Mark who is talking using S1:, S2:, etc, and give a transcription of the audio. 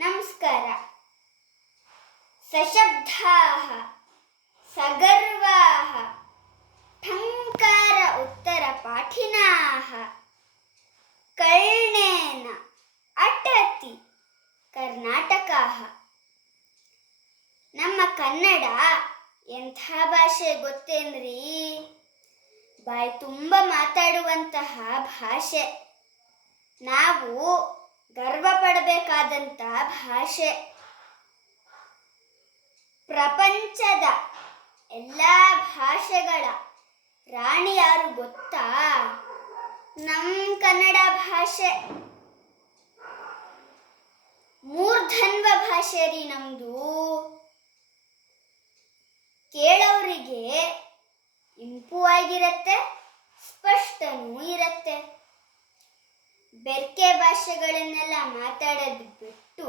S1: ನಮಸ್ಕಾರ. ಸಶಬ್ದಾಹ, ಸಗರ್ವಾಹ, ಠಂಕಾರ ಉತ್ತರ ಪಾಠಿನಾಹ, ಕರ್ಣೇನ ಅಟತಿ ಕರ್ನಾಟಕ ನಮ್ಮ ಕನ್ನಡ ಎಂಥ ಭಾಷೆ ಗೊತ್ತೇನ್ರಿ? ಬಾಯಿ ತುಂಬ ಮಾತಾಡುವಂತಹ ಭಾಷೆ. ನಾವು ಗರ್ವ ಪಡಬೇಕಾದಂಥ ಭಾಷೆ. ಪ್ರಪಂಚದ ಎಲ್ಲ ಭಾಷೆಗಳ ರಾಣಿ ಯಾರು ಗೊತ್ತಾ? ನಮ್ಮ ಕನ್ನಡ ಭಾಷೆ. ಮೂರ್ಧನ್ವ ಭಾಷೆ ರೀ ನಮ್ದು. ಕೇಳೋರಿಗೆ ಇಂಪು ಆಗಿರತ್ತೆ, ಸ್ಪಷ್ಟನೂ ಇರತ್ತೆ. ಬೆರ್ಕೆ ಭಾಷೆಗಳನ್ನೆಲ್ಲ ಮಾತಾಡೋದು ಬಿಟ್ಟು